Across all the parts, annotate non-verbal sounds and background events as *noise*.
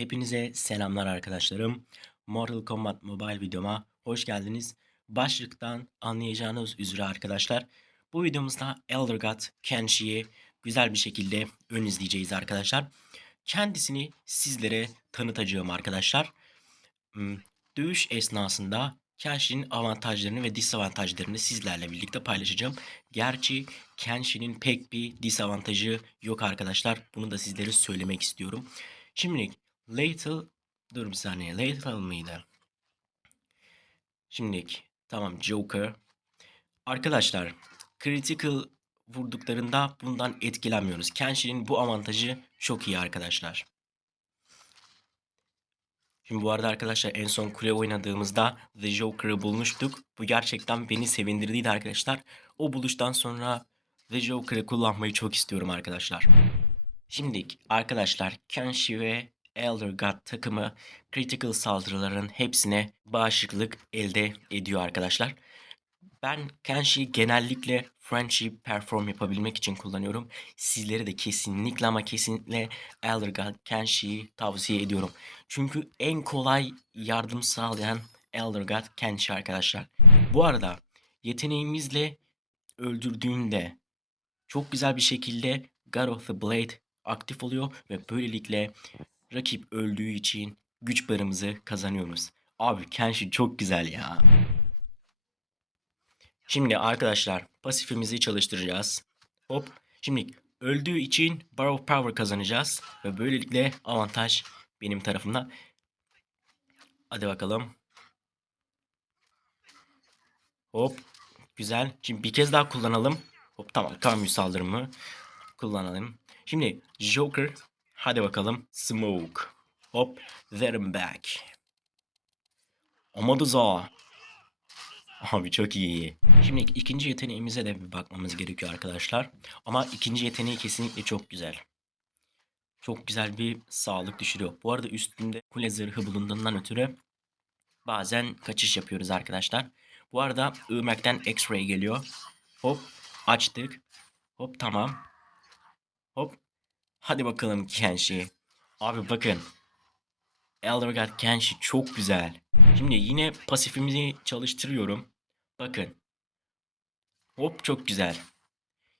Hepinize selamlar arkadaşlarım. Mortal Kombat Mobile videoma hoş geldiniz. Başlıktan anlayacağınız üzere arkadaşlar. Bu videomuzda Elder God Kenshi'yi güzel bir şekilde ön izleyeceğiz arkadaşlar. Kendisini sizlere tanıtacağım arkadaşlar. Hmm, Dövüş esnasında Kenshi'nin avantajlarını ve disavantajlarını sizlerle birlikte paylaşacağım. Gerçi Kenshi'nin pek bir disavantajı yok arkadaşlar. Bunu da sizlere söylemek istiyorum. Şimdilik Lethal dur bir saniye Lethal mıydı? Şimdilik tamam Joker. Arkadaşlar critical vurduklarında bundan etkilenmiyoruz. Kenshin'in bu avantajı çok iyi arkadaşlar. Şimdi bu arada arkadaşlar en son kule oynadığımızda The Joker'ı bulmuştuk. Bu gerçekten beni sevindirdiydi arkadaşlar. O buluştan sonra The Joker'ı kullanmayı çok istiyorum arkadaşlar. Şimdi arkadaşlar Kenshi ve Elder God takımı critical saldırıların hepsine bağışıklık elde ediyor arkadaşlar. Ben Kenshi'yi genellikle friendship perform yapabilmek için kullanıyorum. Sizlere de kesinlikle ama kesinlikle Elder God Kenshi'yi tavsiye ediyorum. Çünkü en kolay yardım sağlayan Elder God Kenshi arkadaşlar. Bu arada yeteneğimizle öldürdüğünde çok güzel bir şekilde God of the Blade aktif oluyor ve böylelikle rakip öldüğü için güç barımızı kazanıyoruz. Abi Kenshi çok güzel ya. Şimdi arkadaşlar pasifimizi çalıştıracağız. Hop. Şimdi öldüğü için Bar of Power kazanacağız. Ve böylelikle avantaj benim tarafımda. Hadi bakalım. Hop. Güzel. Şimdi bir kez daha kullanalım. Hop tamam. Kamyu saldırımı kullanalım. Şimdi Joker. Hadi bakalım. Smoke. Hop. There I'm back. Amaduza. Abi çok iyi. Şimdi ikinci yeteneğimize de bir bakmamız gerekiyor arkadaşlar. Ama ikinci yeteneği kesinlikle çok güzel. Çok güzel bir sağlık düşürüyor. Bu arada üstünde kule zırhı bulunduğundan ötürü bazen kaçış yapıyoruz arkadaşlar. Bu arada Irmak'ten X-Ray geliyor. Hop açtık. Hop tamam. Hop. Hadi bakalım Kenshi. Abi bakın. Elder God Kenshi çok güzel. Şimdi yine pasifimizi çalıştırıyorum. Bakın. Hop çok güzel.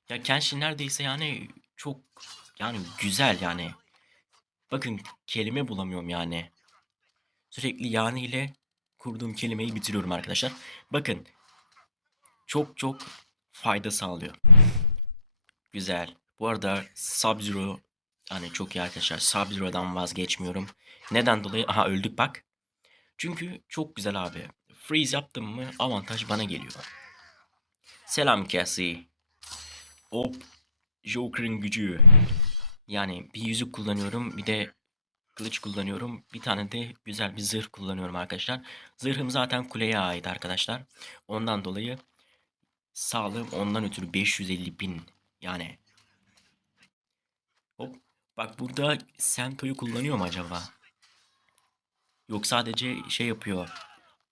Ya Kenshin neredeyse yani çok yani güzel yani. Bakın kelime bulamıyorum yani. Sürekli yani ile kurduğum kelimeyi bitiriyorum arkadaşlar. Bakın. Çok çok fayda sağlıyor. Güzel. Bu arada Sub-Zero yani çok iyi arkadaşlar. Sub-Zero'dan vazgeçmiyorum. Neden dolayı? Aha öldük bak. Çünkü çok güzel abi. Freeze yaptım mı avantaj bana geliyor. Selam Cassie. Hop. Joker'ın gücü. Yani bir yüzük kullanıyorum. Bir de kılıç kullanıyorum. Bir tane de güzel bir zırh kullanıyorum arkadaşlar. Zırhım zaten kuleye ait arkadaşlar. Ondan dolayı sağlığım ondan ötürü 550 bin. Yani. Bak burada Sento'yu kullanıyor mu acaba? Yok sadece şey yapıyor.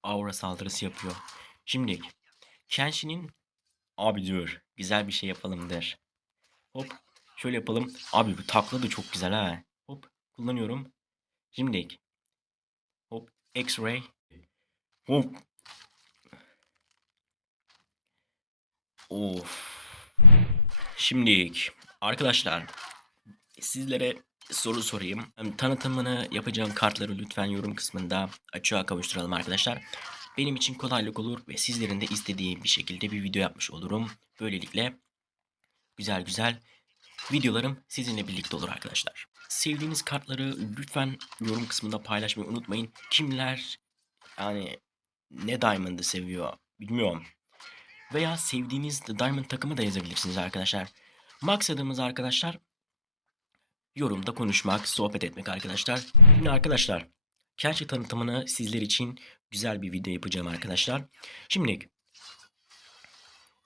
Aura saldırısı yapıyor. Şimdi Kenshin'in abi dur güzel bir şey yapalım der. Hop şöyle yapalım. Abi bu takla da çok güzel ha. Hop kullanıyorum. Şimdi hop X-ray. Hop. Of. Şimdi arkadaşlar sizlere soru sorayım. Tanıtımını yapacağım kartları lütfen yorum kısmında açığa kavuşturalım arkadaşlar. Benim için kolaylık olur ve sizlerin de istediği bir şekilde bir video yapmış olurum. Böylelikle güzel güzel videolarım sizinle birlikte olur arkadaşlar. Sevdiğiniz kartları lütfen yorum kısmında paylaşmayı unutmayın. Kimler yani ne Diamond'ı seviyor bilmiyorum. Veya sevdiğiniz Diamond takımı da yazabilirsiniz arkadaşlar. Maksadımız arkadaşlar yorumda konuşmak, sohbet etmek arkadaşlar. Şimdi arkadaşlar, Kenshi tanıtımını sizler için güzel bir video yapacağım arkadaşlar. Şimdi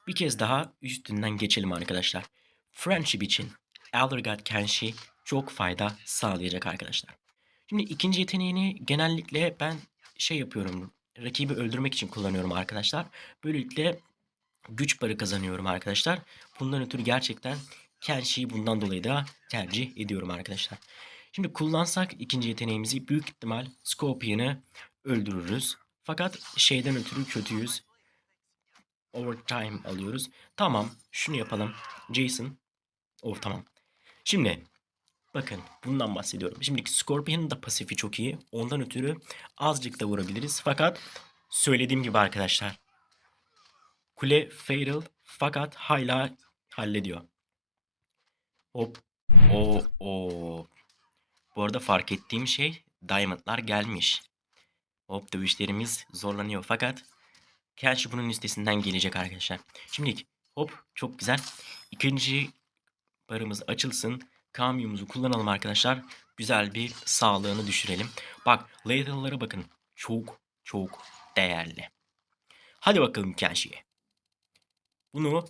bir kez daha üstünden geçelim arkadaşlar. Friendship için Elder God Kenshi çok fayda sağlayacak arkadaşlar. Şimdi ikinci yeteneğini genellikle ben şey yapıyorum. Rakibi öldürmek için kullanıyorum arkadaşlar. Böylelikle güç barı kazanıyorum arkadaşlar. Bundan ötürü gerçekten Kenshi'yi bundan dolayı da tercih ediyorum arkadaşlar. Şimdi kullansak ikinci yeteneğimizi büyük ihtimal Scorpion'ı öldürürüz. Fakat şeyden ötürü kötüyüz. Overtime alıyoruz. Tamam şunu yapalım. Jason. Oh tamam. Şimdi bakın bundan bahsediyorum. Şimdi Scorpion'ın da pasifi çok iyi. Ondan ötürü azıcık da vurabiliriz. Fakat söylediğim gibi arkadaşlar. Kule fatal fakat hala hallediyor. Hop. O o. Bu arada fark ettiğim şey Diamond'lar gelmiş. Hop dövüşlerimiz zorlanıyor fakat Kenshi bunun üstesinden gelecek arkadaşlar. Şimdi hop çok güzel. İkinci barımız açılsın. Kamyumuzu kullanalım arkadaşlar. Güzel bir sağlığını düşürelim. Bak Ladle'lara bakın. Çok çok değerli. Hadi bakalım Kenshi'ye. Bunu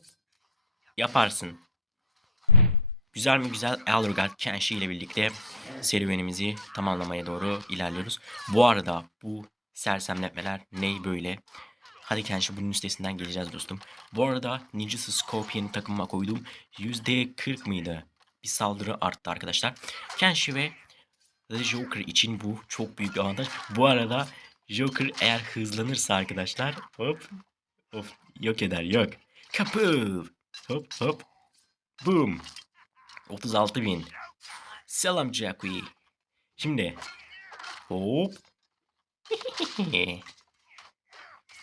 yaparsın. Güzel mi güzel Eldergard Kenshi ile birlikte serüvenimizi tamamlamaya doğru ilerliyoruz. Bu arada bu sersemletmeler ney böyle? Hadi Kenshi bunun üstesinden geleceğiz dostum. Bu arada Ninjutsu Scorpion takımıma koydum. %40 mıydı? Bir saldırı arttı arkadaşlar. Kenshi ve The Joker için bu çok büyük bir avantaj. Bu arada Joker eğer hızlanırsa arkadaşlar hop of yok eder yok. Kapıl. Hop hop. Boom. 36 bin. Selam Jackie. Şimdi. Hop. *laughs*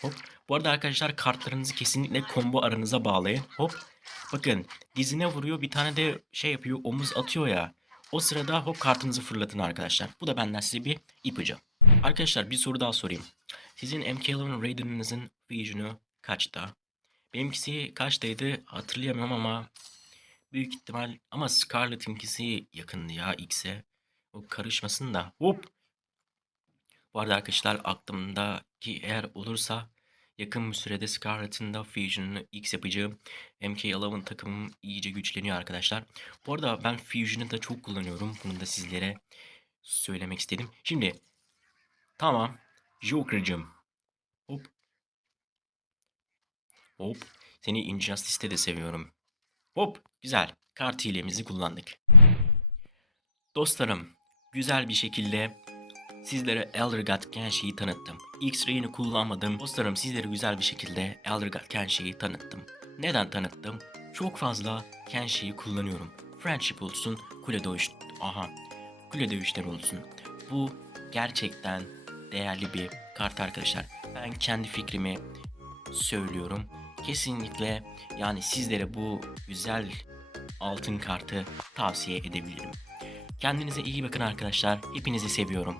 Hop. Bu arada arkadaşlar kartlarınızı kesinlikle combo aranıza bağlayın. Hop. Bakın dizine vuruyor bir tane de şey yapıyor omuz atıyor ya. O sırada hop kartınızı fırlatın arkadaşlar. Bu da benden size bir ipucu. Arkadaşlar bir soru daha sorayım. Sizin MK11 Raiden'ınızın Vision'u kaçta? Benimkisi kaçtaydı hatırlayamıyorum ama büyük ihtimal ama Scarlett'inkisi yakındı ya X'e. O karışmasın da. Hop. Bu arada arkadaşlar aklımdaki eğer olursa yakın bir sürede Scarlett'ın da Fusion'ını X yapacağım. MK11 takımım iyice güçleniyor arkadaşlar. Bu arada ben Fusion'ı da çok kullanıyorum. Bunu da sizlere söylemek istedim. Şimdi tamam Joker'cım. Hop. Hop. Seni Injustice'te de seviyorum. Hop. Güzel. Kart hilemizi kullandık. Dostlarım, güzel bir şekilde sizlere Eldergat Kenshi'yi tanıttım. X-Ray'ini kullanmadım. Dostlarım sizlere güzel bir şekilde Eldergat Kenshi'yi tanıttım. Neden tanıttım? Çok fazla Kenshi'yi kullanıyorum. Friendship olsun, kule dövüş... Aha. Kule dövüşleri olsun. Bu gerçekten değerli bir kart arkadaşlar. Ben kendi fikrimi söylüyorum. Kesinlikle yani sizlere bu güzel altın kartı tavsiye edebilirim. Kendinize iyi bakın arkadaşlar. Hepinizi seviyorum.